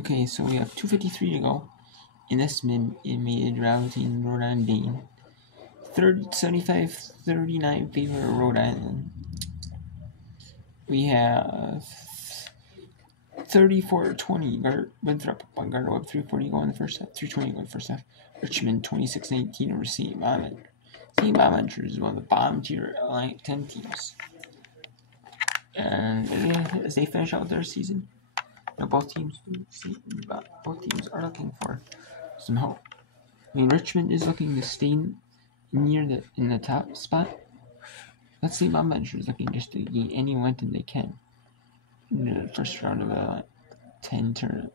Okay, so we have 2:53 to go in this mid-routing Rhode Island Dane. 75-39 favor of Rhode Island. We have 34-20 Winthrop up on Gardner Webb. 3:40 go in the first half. 3:20 go in the first half. Richmond 26-19 over St. Bonaventure. St. Bonaventure is one of the bottom tier 10 teams. And as they finish out their season, both teams are looking for some hope. I mean, Richmond is looking to stay in the top spot. Let's see, St. Bonaventure is looking just to gain any momentum they can in the first round of the 10 tournament.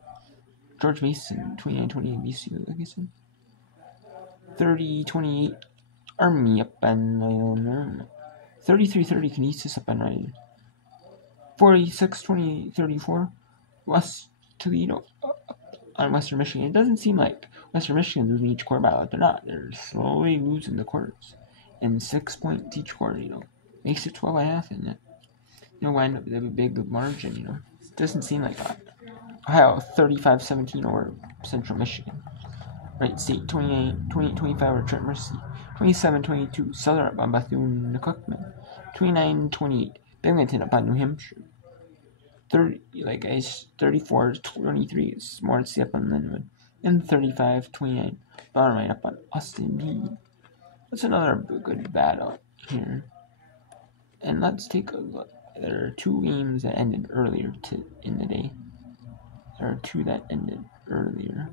George Mason 29-28 BC, like I said. 30-28 Army up on Ryder. 33-30 Canisius up on Ryder. 46-34 West Toledo on Western Michigan. It doesn't seem like Western Michigan losing each quarter battle. They're not. They're slowly losing the quarters. And 6 points each quarter, makes it 12.5, and wind up with a big margin, It doesn't seem like that. Ohio 35-17 over Central Michigan. Wright State 28-25 over Trent Mercy. 27-22 Southern up on Bethune-Cookman. 29-28 Binghamton up on New Hampshire. 34-23 is Morrissey up on Linwood. And 35-29 Bonner up on Austin Peay. That's another good battle here. And let's take a look. There are 2 games that ended earlier in the day. There are 2 that ended earlier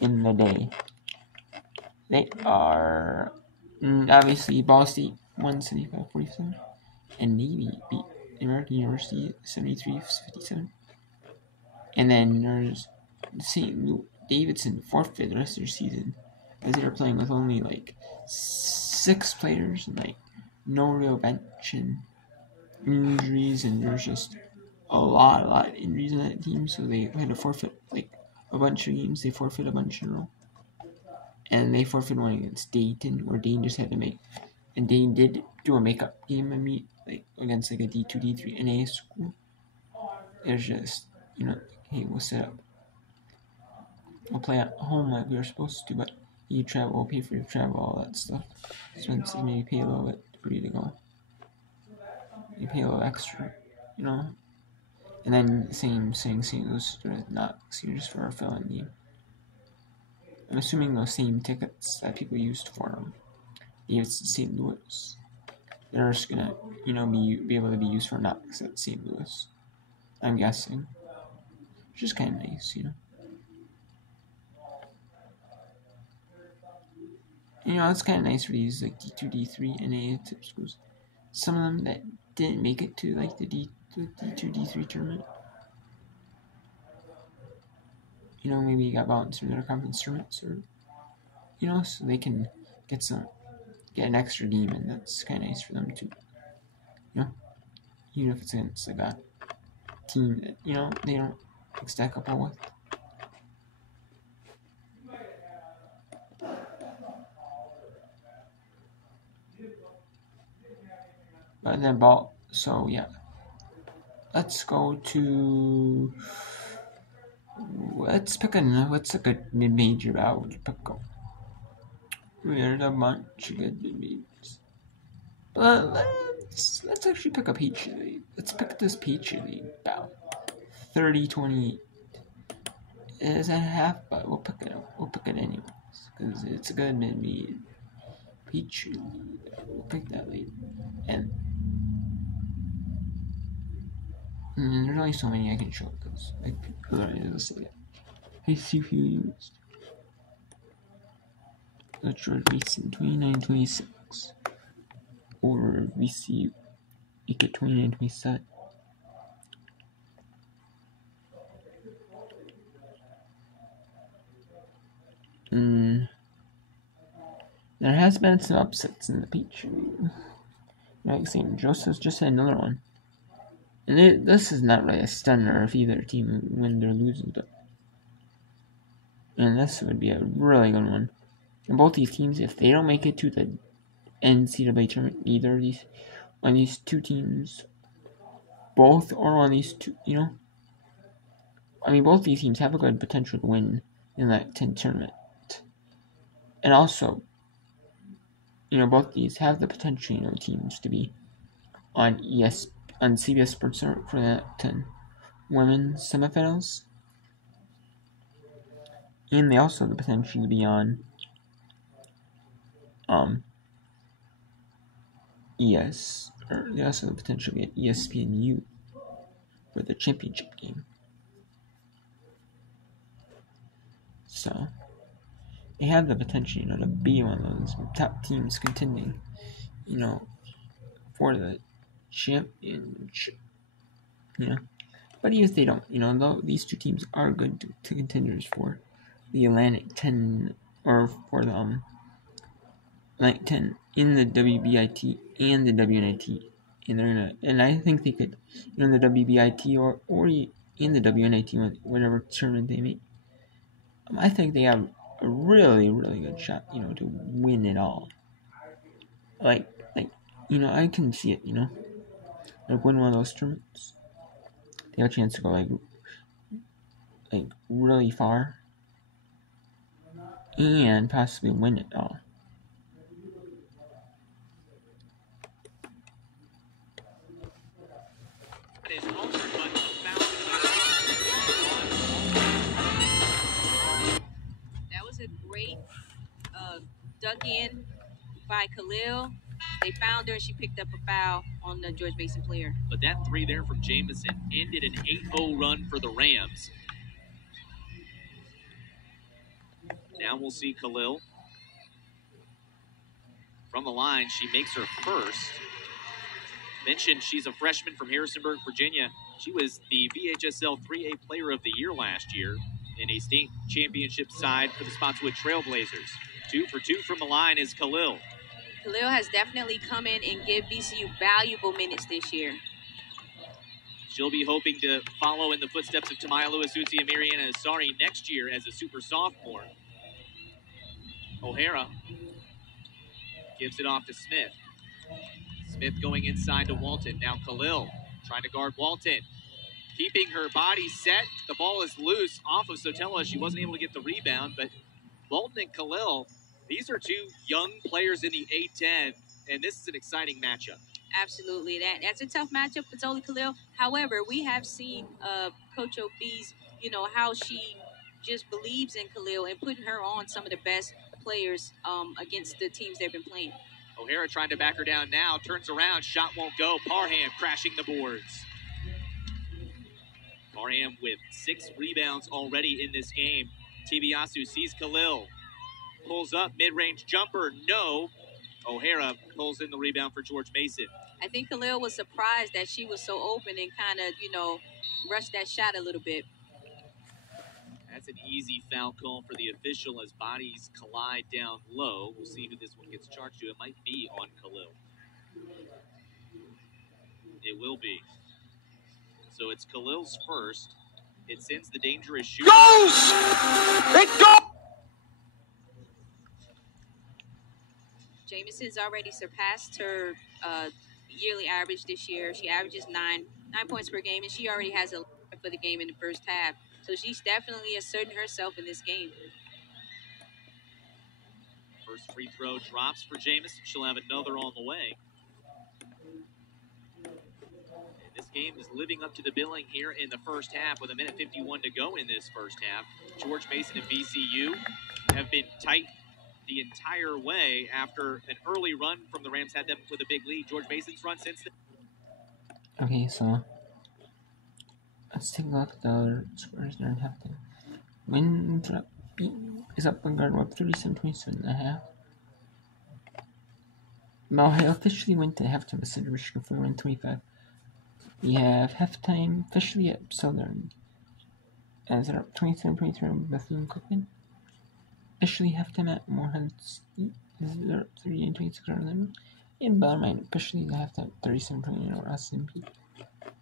in the day. They are obviously Ball State won 75-47, and Navy beat American University 73-57. And then there's St. Davidson forfeit the rest of their season as they were playing with only 6 players and no real bench and injuries, and there's just a lot of injuries in that team, so they had to forfeit a bunch of games. They forfeit a bunch in a row. And they forfeited one against Dayton, where Dayton just had to make. And Dayton did do a makeup game and meet against a D2, D3 NA school. There's just, hey, we'll set up. We'll play at home like we were supposed to, but you travel, we'll pay for your travel, all that stuff. Expensive, maybe pay a little bit for you to go. You pay a little extra, And then same St. Louis, not serious for a fill-in game. I'm assuming those same tickets that people used for them. It's St. Louis. They're just gonna, be able to be used for Knox at St. Louis. I'm guessing. Which is kind of nice, It's kind of nice for these D2, D3, NA tip schools. Some of them that didn't make it to the D2, D3 tournament. Maybe you got bounced from their conference tournaments, or so they can get an extra game, and that's kind of nice for them too. Even if it's against a team that they don't stack up well with. But then so yeah. Let's go to. What's a good mid-major battle to pick up? There's a bunch of good mid-majors. But let's actually pick a Patriot League. Let's pick this Patriot League battle. 30-28. It's a half, but we'll pick it up. We'll pick it anyways. Because it's a good mid-major. Patriot League. We'll pick that later. And there's only so many I can show because I see who used. That's George Mason 29-26 over VCU. You get 29-27. There has been some upsets in the Patriot League. Like St. Joseph's just had another one. And this is not really a stunner if either team wins or loses, but and this would be a really good one. And both these teams, if they don't make it to the NCAA tournament, either of these 2 teams, both or one of these 2, I mean, both these teams have a good potential to win in that 10 tournament. And also, both these have the potential, teams to be on CBS Sports for that 10 women's semifinals. And they also have the potential to be on they also have the potential to be at ESPNU for the championship game. So they have the potential, to be one of those top teams contending, for the championship. But even if they don't, though these two teams are good to contenders for the Atlantic 10 or for the Atlantic 10 in the WBIT and the WNIT. And I think they could, in the WBIT or in the WNIT, whatever tournament they make. I think they have a really, really good shot, to win it all. I can see it, win one of those tournaments. They have a chance to go really far and possibly win it all. That was a great duck in by Khalil. They found her and she picked up a foul on the George Mason player. But that three there from Jamison ended an 8-0 run for the Rams. Now we'll see Khalil. From the line, she makes her first. Mentioned she's a freshman from Harrisonburg, Virginia. She was the VHSL 3A Player of the Year last year in a state championship side for the Spotswood Trailblazers. 2 for 2 from the line is Khalil. Khalil has definitely come in and give VCU valuable minutes this year. She'll be hoping to follow in the footsteps of Tamaya Lewis-Utsi and Mariana Asari next year as a super sophomore. O'Hara gives it off to Smith. Smith going inside to Walton. Now Khalil trying to guard Walton. Keeping her body set. The ball is loose off of Sotelo. She wasn't able to get the rebound, but Walton and Khalil, these are two young players in the A-10, and this is an exciting matchup. Absolutely. That's a tough matchup for Zoli Khalil. However, we have seen Coach O'B's, how she just believes in Khalil and putting her on some of the best players against the teams they've been playing. O'Hara trying to back her down now. Turns around. Shot won't go. Parham crashing the boards. Parham with 6 rebounds already in this game. Tibiasu sees Khalil. Pulls up. Mid-range jumper. No. O'Hara pulls in the rebound for George Mason. I think Khalil was surprised that she was so open and kind of, rushed that shot a little bit. That's an easy foul call for the official as bodies collide down low. We'll see who this one gets charged to. It might be on Khalil. It will be. So it's Khalil's first. It sends the dangerous shooter. Goes! It goes! Jamison's already surpassed her yearly average this year. She averages 9 points per game, and she already has a for the game in the first half. So she's definitely asserting herself in this game. First free throw drops for Jamison. She'll have another on the way. And this game is living up to the billing here in the first half with 1:51 to go in this first half. George Mason and VCU have been tight the entire way after an early run from the Rams had them with a big lead. George Mason's run since then. Okay, so let's take a look at the other scores during halftime. Winthrop is up on guard up 37-27.5. Bell officially went to halftime with Central Michigan 41-25. We have halftime officially at Southern as they're up 27-23 on Bethune-Cookman. Officially halftime at Morehead State as they're up 38-26 on them. And Bellarmine officially at halftime 37-20 over SMP.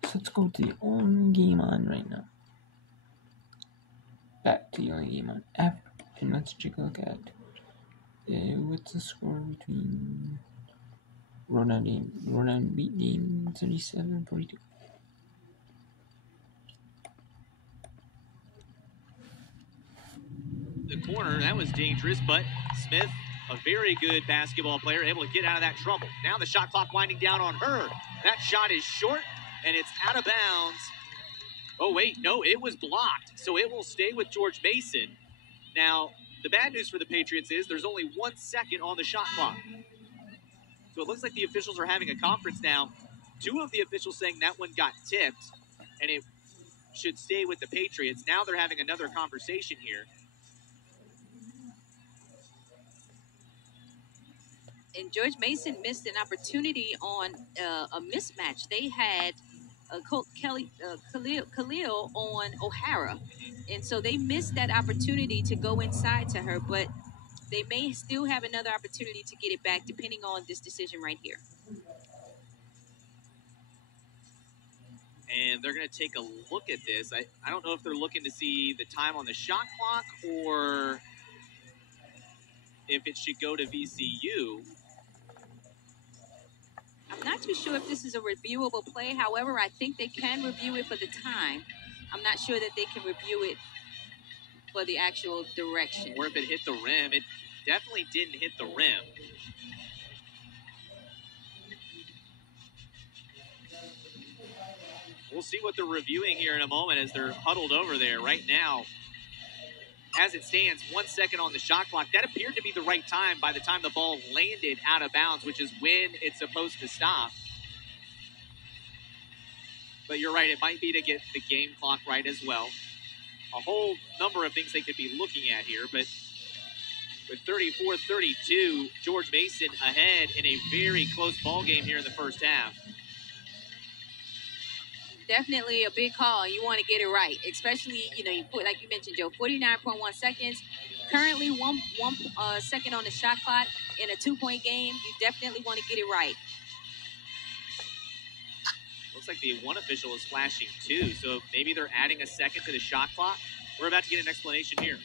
So let's go to the only game on right now. Back to the only game on after, and let's take a look at what's the score between Rhode Island beat game 37-42. corner. That was dangerous, but Smith, a very good basketball player, able to get out of that trouble. Now the shot clock winding down on her. That shot is short, and it's out of bounds. Oh, wait, no, it was blocked, so it will stay with George Mason. Now, the bad news for the Patriots is there's only 1 second on the shot clock. So it looks like the officials are having a conference now. 2 of the officials saying that one got tipped, and it should stay with the Patriots. Now they're having another conversation here. And George Mason missed an opportunity on a mismatch. They had Khalil on O'Hara. And so they missed that opportunity to go inside to her, but they may still have another opportunity to get it back depending on this decision right here. And they're going to take a look at this. I don't know if they're looking to see the time on the shot clock or if it should go to VCU. I'm not too sure if this is a reviewable play. However, I think they can review it for the time. I'm not sure that they can review it for the actual direction. Or if it hit the rim. It definitely didn't hit the rim. We'll see what they're reviewing here in a moment as they're huddled over there right now. As it stands, 1 second on the shot clock. That appeared to be the right time by the time the ball landed out of bounds, which is when it's supposed to stop. But you're right, it might be to get the game clock right as well. A whole number of things they could be looking at here, but with 34-32, George Mason ahead in a very close ball game here in the first half. Definitely a big call. You want to get it right, especially, you put, like you mentioned, Joe, 49.1 seconds. Currently, one second on the shot clock in a 2-point game. You definitely want to get it right. Looks like the one official is flashing 2, so maybe they're adding a second to the shot clock. We're about to get an explanation here.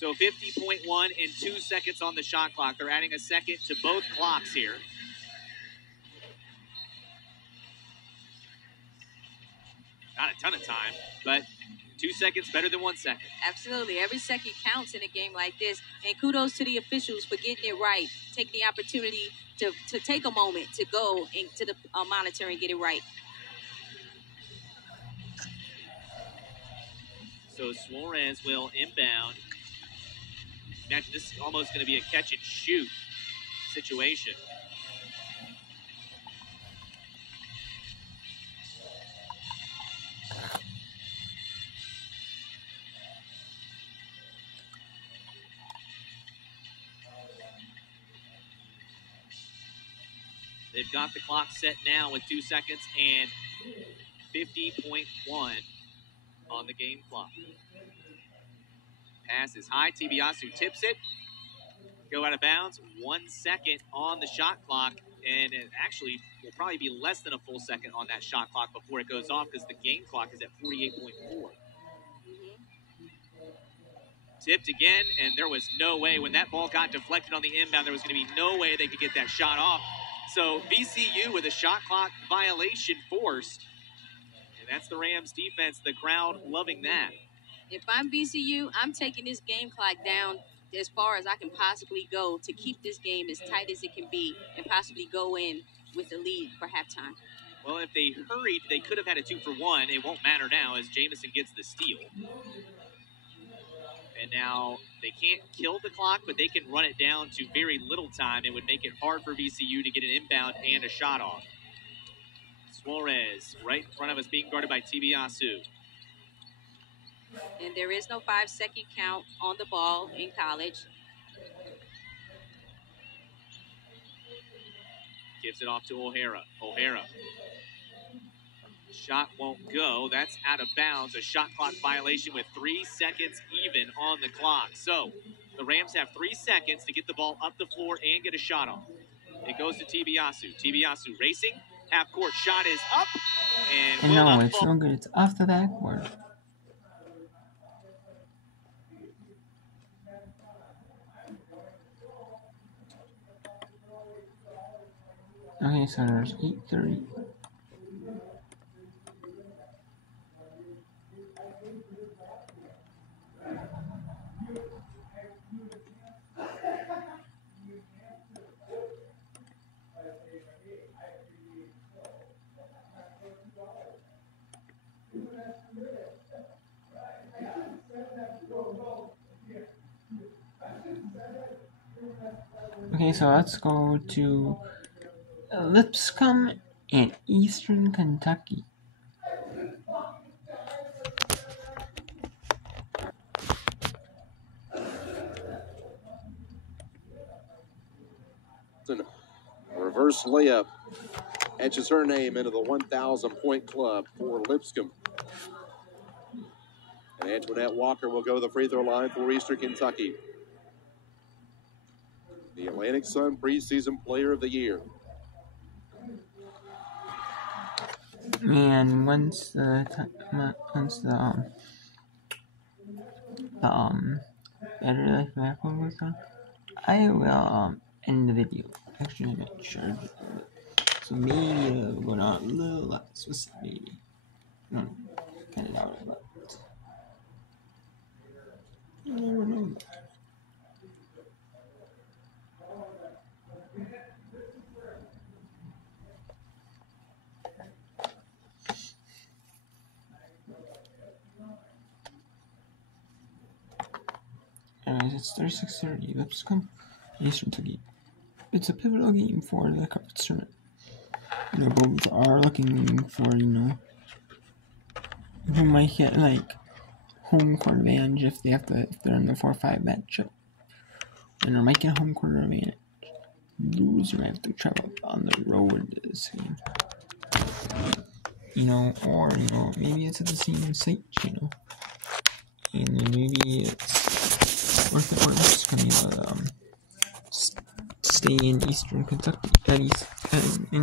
So 50.1 and 2 seconds on the shot clock. They're adding a second to both clocks here. Not a ton of time, but 2 seconds better than 1 second. Absolutely. Every second counts in a game like this. And kudos to the officials for getting it right. Take the opportunity to take a moment to go into the monitor and get it right. So Suarez will inbound. This is almost going to be a catch and shoot situation. They've got the clock set now with 2 seconds and 50.1 on the game clock. Pass is high. Tibiasu tips it. Go out of bounds. 1 second on the shot clock. And it actually will probably be less than a full second on that shot clock before it goes off because the game clock is at 48.4. Tipped again, and there was no way. When that ball got deflected on the inbound, there was going to be no way they could get that shot off. So VCU with a shot clock violation forced. And that's the Rams defense. The crowd loving that. If I'm VCU, I'm taking this game clock down as far as I can possibly go to keep this game as tight as it can be and possibly go in with the lead for halftime. Well, if they hurried, they could have had a 2-for-1. It won't matter now as Jamison gets the steal. And now they can't kill the clock, but they can run it down to very little time. It would make it hard for VCU to get an inbound and a shot off. Suarez right in front of us being guarded by Tibiasu. And there is no 5-second count on the ball in college. Gives it off to O'Hara. O'Hara. Shot won't go. That's out of bounds. A shot clock violation with 3 seconds even on the clock. So the Rams have 3 seconds to get the ball up the floor and get a shot off. It goes to Tibiasu. Tibiasu racing. Half court shot is up. And no, it's no good. It's after that court. Okay, so there's 8:30. Okay, so let's go to Lipscomb in Eastern Kentucky. Reverse layup etches her name into the 1,000-point club for Lipscomb. And Antoinette Walker will go to the free throw line for Eastern Kentucky. The Atlantic Sun preseason player of the year. And once the Better Life Miracle goes on, I will end the video. Actually, make sure. So maybe it'll go down a little less. We'll see, maybe. No, kind of doubt it, but you never know. Anyways, it's 36:30. Lipscomb, Eastern Kentucky. It's a pivotal game for the conference tournament. Both are looking for, who might get like home court advantage if they're in the 4-5 matchup. Winner might get home court advantage. Loser might have to travel on the road this game. Or maybe it's at the same site, and maybe it's worth it, or it's just gonna be stay in Eastern Kentucky, at least in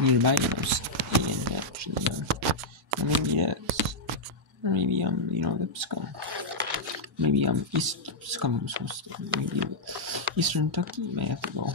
nearby, stay in actually, or maybe it's, or maybe Lipscomb, maybe East Lipscomb is supposed to, maybe Eastern Kentucky may have to go.